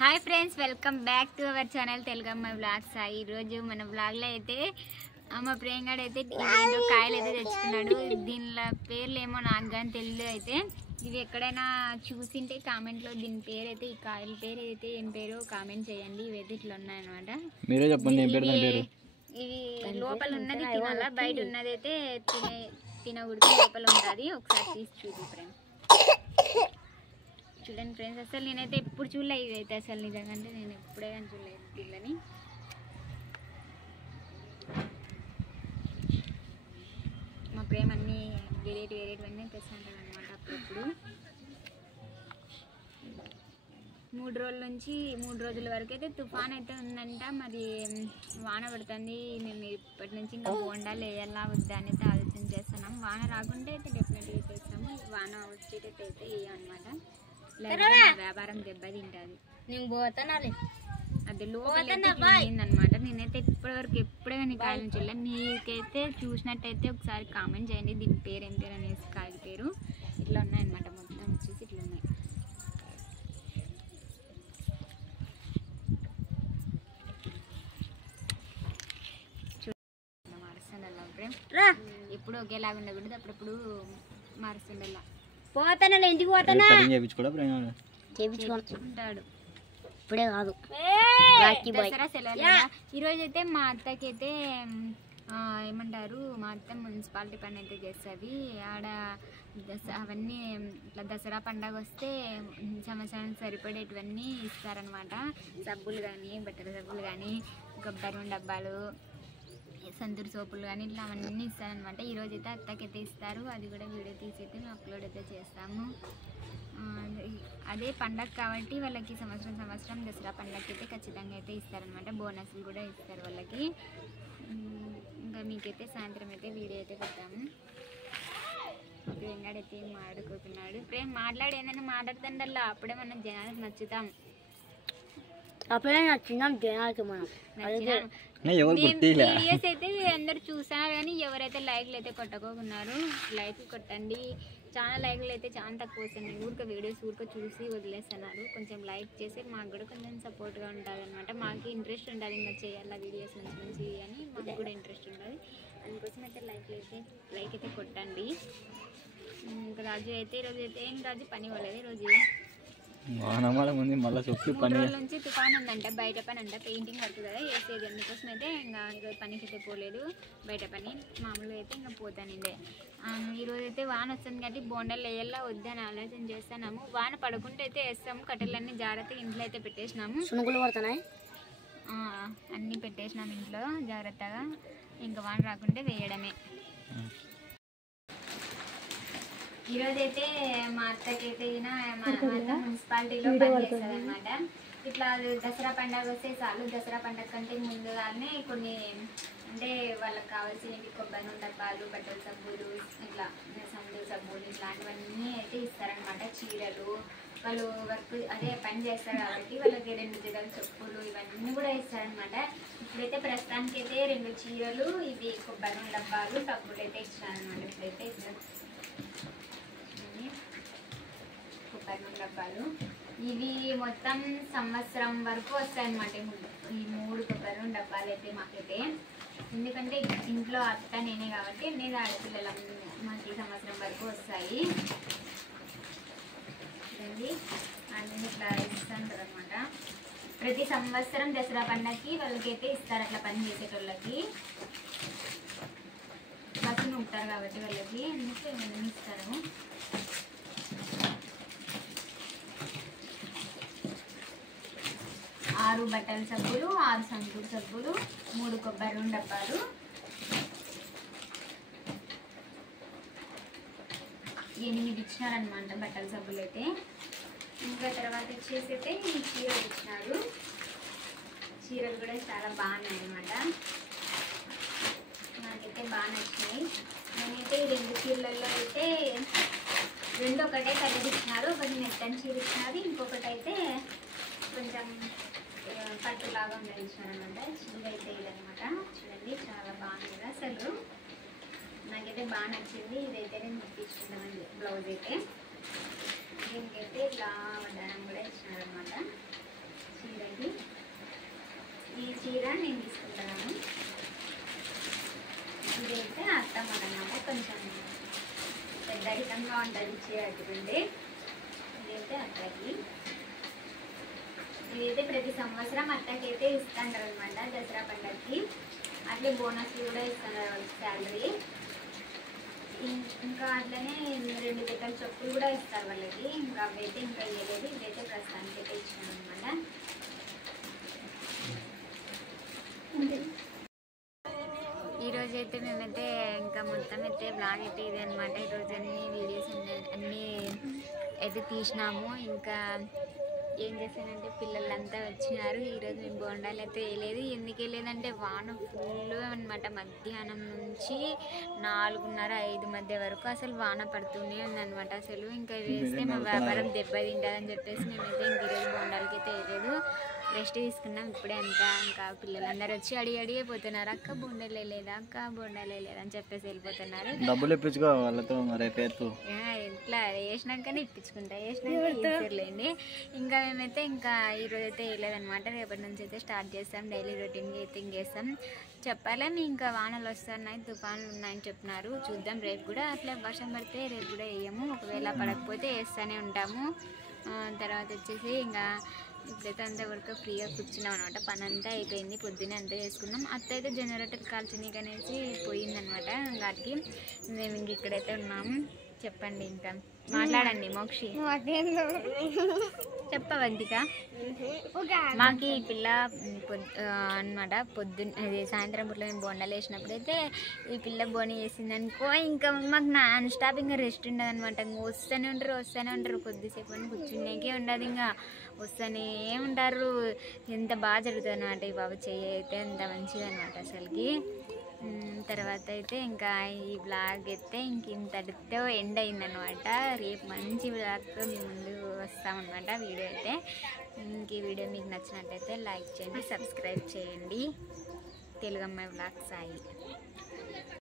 Hi friends, welcome back to our channel తెలుగమ్మ vlogs. ఈరోజు మన వ్లాగ్లో అయితే మా ప్రియంగాడు అయితే ఏంటో కాయలు అయితే తెచ్చుకున్నాడు. దీనిలో పేర్లు ఏమో నాకు కానీ తెలియదు. అయితే ఇవి ఎక్కడైనా చూసింటే కామెంట్లో దీని పేరు అయితే, ఈ కాయల పేరు అయితే ఏం పేరో కామెంట్ చేయండి. ఇవైతే ఇట్లా ఉన్నాయన్నమాట. మీరే చెప్పండి ఏం పేరు దాని పేరు. ఇవి లోపల ఉన్నది తినాలా, బయట ఉన్నది అయితే తినకూడదు, లోపల ఉంటుంది. ఒకసారి తీసి చూసి ఫ్రెండ్స్, చూడండి ఫ్రెండ్స్. అసలు నేనైతే ఎప్పుడు చూడలే ఇదైతే, అసలు నిజంగా అంటే నేను ఎప్పుడే కానీ చూడలేదు పిల్లని. మా ప్రేమ అన్నీ వేరేటివన్నీ తెస్తుంటాను అనమాట. అప్పుడప్పుడు 3 రోజుల వరకు అయితే తుఫాన్ అయితే ఉందంట. మరి వాన పడుతుంది. మేము ఇప్పటి నుంచి ఇంకా బోండాలు వేయాలా వద్దా అని అయితే ఆలోచన చేస్తున్నాం. వాన రాకుంటే అయితే డెఫినెట్గా చేస్తాము. వాన వచ్చేటట్టు అయితే వేయమన్నమాట. వ్యాపారం దెబ్బతింటుంది. నేను పోతాను అది లోపలిందనమాట. నేనైతే ఇప్పటివరకు ఎప్పుడే కానీ కాయలు చూడలే. మీకైతే చూసినట్టయితే ఒకసారి కామెంట్ చేయండి దీని పేరు ఏం పేరు అనేసి. కాయల పేరు ఇట్లా ఉన్నాయన్నమాట. మొత్తం వచ్చేసి ఇట్లా ఉన్నాయి. మారుస్తుండల్లా ఎప్పుడు ఒకేలాగా ఉండకూడదు, అప్పుడప్పుడు మారుస్తుండల్లా. పోతాను ఇంటికి పోతానా ఉంటాడు. ఇప్పుడే కాదు దసరా సెలవులు. ఈరోజు అయితే మా అత్తకి అయితే ఏమంటారు, మా అత్త మున్సిపాలిటీ పని అయితే చేస్తుంది. ఆడ అవన్నీ ఇట్లా దసరా పండగ వస్తే సంవత్సరానికి సరిపడేటివన్నీ ఇస్తారనమాట. సబ్బులు కానీ, బట్టల సబ్బులు కానీ, కొబ్బరి డబ్బాలు, సంతూర్ సోపులు కానీ ఇట్లా అవన్నీ ఇస్తారనమాట. ఈరోజు అయితే అత్తకైతే ఇస్తారు. అది కూడా వీడియో తీసి అయితే మేము అప్లోడ్ అయితే చేస్తాము. అదే పండగ కాబట్టి వాళ్ళకి సంవత్సరం దసరా పండగకి అయితే ఖచ్చితంగా అయితే ఇస్తారనమాట. బోనస్లు కూడా ఇస్తారు వాళ్ళకి. ఇంకా మీకైతే సాయంత్రం అయితే వీడియో అయితే పెడతాము. వెంగాడైతే ఏం మాట్లాడుకుంటున్నాడు. ప్రేమ మాట్లాడి ఏంటంటే మాట్లాడుతుండల్లా, అప్పుడే మనం జనాలకు నచ్చుతాం. అప్పుడే నచ్చిందాం జనాలకి. మనం వీడియోస్ అయితే అందరు చూస్తున్నారు కానీ ఎవరైతే లైక్లు అయితే కొట్టకోకున్నారు, లైక్ కొట్టండి. చాలా లైక్లు అయితే చాలా తక్కువ వస్తున్నాయి. వీడియోస్ చూసి వదిలేస్తున్నారు. కొంచెం లైక్ చేసి మాకు కూడా కొంచెం సపోర్ట్గా ఉంటుంది అనమాట. మాకు ఇంట్రెస్ట్ ఉండాలి ఇంకా చేయాలి వీడియోస్ మంచి అని, మాకు కూడా ఇంట్రెస్ట్ ఉండాలి. అందుకోసం అయితే లైక్ అయితే కొట్టండి. ఇంకా రాజు అయితే ఈరోజు అయితే ఏం రాజు పని పోలేదు. ఈరోజు 3 రోజుల నుంచి తుఫాన్ ఉందంట. బయట పని అంట, పెయింటింగ్ వర్క్ కదా వేసేది. అందుకోసం అయితే ఇంకా ఈరోజు పనికి అయితే పోలేదు. బయట పని మామూలుగా అయితే ఇంకా పోతానండే. ఈరోజు అయితే వాన వస్తుంది కాబట్టి బోండాలు వేయాలా వద్దని ఆలోచన చేస్తున్నాము. వాన పడుకుంటే అయితే వేస్తాము. కట్టెలన్నీ జాగ్రత్తగా ఇంట్లో అయితే పెట్టేసినాము. సునుగులు పడుతున్నాయి, అన్నీ పెట్టేసినాము ఇంట్లో జాగ్రత్తగా. ఇంకా వాన రాకుంటే వేయడమే. ఈరోజైతే మా అత్తకైతే మున్సిపాలిటీలో పనిచేస్తుంది అనమాట. ఇట్లా దసరా పండుగ వస్తే చాలు. దసరా పండుగ కంటే ముందుగానే కొన్ని అంటే వాళ్ళకి కావాల్సినవి కొబ్బరి డబ్బాలు, బట్టల సబ్బులు, ఇట్లా సంతూర్ సబ్బులు ఇట్లాంటివన్నీ అయితే ఇస్తారనమాట. చీరలు వాళ్ళు వర్క్ అదే పని చేస్తారు కాబట్టి వాళ్ళకి 2 జతల చెప్పులు ఇవన్నీ కూడా ఇస్తారనమాట. ఇప్పుడైతే ప్రస్తుతానికి అయితే 2 చీరలు, ఇవి కొబ్బరి డబ్బాలు, సబ్బులు అయితే ఇచ్చారనమాట. ఇప్పుడైతే కొబ్బరి డబ్బాలు ఇవి మొత్తం సంవత్సరం వరకు వస్తాయి అన్నమాట. ఈ 3 కొబ్బరి డబ్బాలు అయితే మాకైతే, ఎందుకంటే ఇంట్లో అత్త నేనే కాబట్టి నేను ఆడపిల్లల మాకు సంవత్సరం వరకు వస్తాయి. చూడండి అన్నీ ఇట్లా ఇస్తుంటారు అనమాట. ప్రతి సంవత్సరం దసరా పండగకి వాళ్ళకైతే ఇస్తారు. అట్లా పని చేసేటోళ్ళకి బస్సులు ఉంటారు కాబట్టి వాళ్ళకి అందుకే మేము ఇస్తారు. 6 బట్టల సబ్బులు, 6 సంతూర్ సబ్బులు, 3 కొబ్బరి డబ్బాలు, 8 ఇచ్చినారనమాట బట్టల సబ్బులు అయితే. ఇంకా తర్వాత వచ్చేసి అయితే ఈ చీరలు ఇచ్చినారు. చీరలు కూడా చాలా బాగున్నాయి అనమాట. నాకైతే బాగా నచ్చినాయి. నేనైతే ఈ 2 చీరలలో అయితే 2 ఒకటే కలర్ ఇచ్చినారు. ఒకటి మెత్తని చీర ఇచ్చినారు, ఇంకొకటి అయితే కొంచెం పట్టులాగా ఉండేది ఇచ్చినారనమాట. చీర అయితే ఇదనమాట. చూడండి చాలా బాగుంది కదా అసలు. నాకైతే బాగా నచ్చింది. ఇదైతే నేను తీసుకుంటామండి బ్లౌజ్ అయితే. దీనికైతే ఇలా వడ్డానం కూడా ఇచ్చినారనమాట. ఉంటుంది ఇచ్చేటటువంటి. ఇదైతే అత్తకి, ఇదైతే ప్రతి సంవత్సరం అత్తకైతే ఇస్తుంటారు అనమాట దసరా పండగకి. అట్లే బోనస్లు కూడా ఇస్తున్నారు వాళ్ళకి శాలరీ. ఇంకా అట్లనే 2 జతల చెప్పులు కూడా ఇస్తారు వాళ్ళకి. ఇంకా అవైతే ఇంకా ఇవ్వలేదు, ఇవైతే ప్రస్తుతానికి అయితే ఇచ్చినాం అనమాట. ఈరోజైతే మేమైతే ఇంకా మొత్తం అయితే బ్లాగ్ అయితే ఇది అనమాట. ఈరోజు అన్ని వీడియోస్ అన్నీ అయితే తీసినాము. ఇంకా ఏం చేశానంటే పిల్లలంతా వచ్చినారు. ఈరోజు మేము బోండాలు అయితే వేయలేదు. ఎందుకు వేయలేదంటే వాన ఫుల్ అనమాట. మధ్యాహ్నం నుంచి 4:30-5 మధ్య వరకు అసలు వాన పడుతూనే ఉందన్నమాట. అసలు ఇంకా వేస్తే మా వ్యాపారం దెబ్బతింటుందని చెప్పేసి మేమైతే ఇంక ఈరోజు బోండాలకి అయితే వేయలేదు, రెస్ట్ తీసుకున్నాం. ఇప్పుడే అంతా ఇంకా పిల్లలందరూ వచ్చి అడిగే పోతున్నారు, అక్క బోండాలు వేయలేదా, అక్క బోండాలు వేయలేదా అని చెప్పేసి వెళ్ళిపోతున్నారు. డబ్బులు ఇప్పించుకో వాళ్ళతో మరి పేరు ఇట్లా వేసినాకనే ఇప్పించుకుంటా, వేసినాక ఇస్తారులేండి. ఇంకా మేమైతే ఇంకా ఈరోజు అయితే వేయలేదనమాట. రేపటి నుంచి అయితే స్టార్ట్ చేస్తాం. డైలీ రొటీన్గా అయితే ఇంకేస్తాం. చెప్పాలేమి ఇంకా వానలు వస్తున్నాయి, తుఫాన్లు ఉన్నాయని చెప్తున్నారు. చూద్దాం, రేపు కూడా అట్లా వర్షం పడితే రేపు కూడా వేయము. ఒకవేళ పడకపోతే వేస్తూనే ఉంటాము. తర్వాత వచ్చేసి ఇంకా ఇప్పుడైతే అంతా వరకు ఫ్రీగా కూర్చున్నాం అనమాట. పని అంతా అయిపోయింది, పొద్దున్నే అంతా చేసుకున్నాం. అత్త అయితే జనరేటర్ కాల్చనీకి అనేసి పోయిందనమాట వాటికి. మేము ఇంక ఇక్కడైతే ఉన్నాము. చెప్పండి, ఇంకా మాట్లాడండి. మోక్షి చెప్పవంతిక. మాకు ఈ పిల్ల అనమాట పొద్దున్న సాయంత్రం పూట మేము బొండాలు వేసినప్పుడు అయితే ఈ పిల్ల బోని వేసింది అనుకో, ఇంకా మాకు నాన్ స్టాప్ ఇంకా రెస్ట్ ఉండదు అనమాట. ఇంకా వస్తూనే ఉంటారు కొద్దిసేపు అని కూర్చునేకే ఉండదు, ఇంకా వస్తూనే ఉంటారు. ఎంత బాగా జరుగుతుంది అనమాట ఈ బాబు చెయ్యి అయితే, అంత మంచిది అనమాట అసలుకి. తర్వాత అయితే ఇంకా ఈ బ్లాగ్ అయితే ఇంతటితో ఎండ్ అయిందనమాట. రేపు మంచి బ్లాగ్తో మీ ముందు వస్తామన్నమాట. వీడియో అయితే ఇంక ఈ వీడియో మీకు నచ్చినట్టయితే లైక్ చేయండి, సబ్స్క్రైబ్ చేయండి. తెలుగు అమ్మాయి బ్లాగ్ సాయి.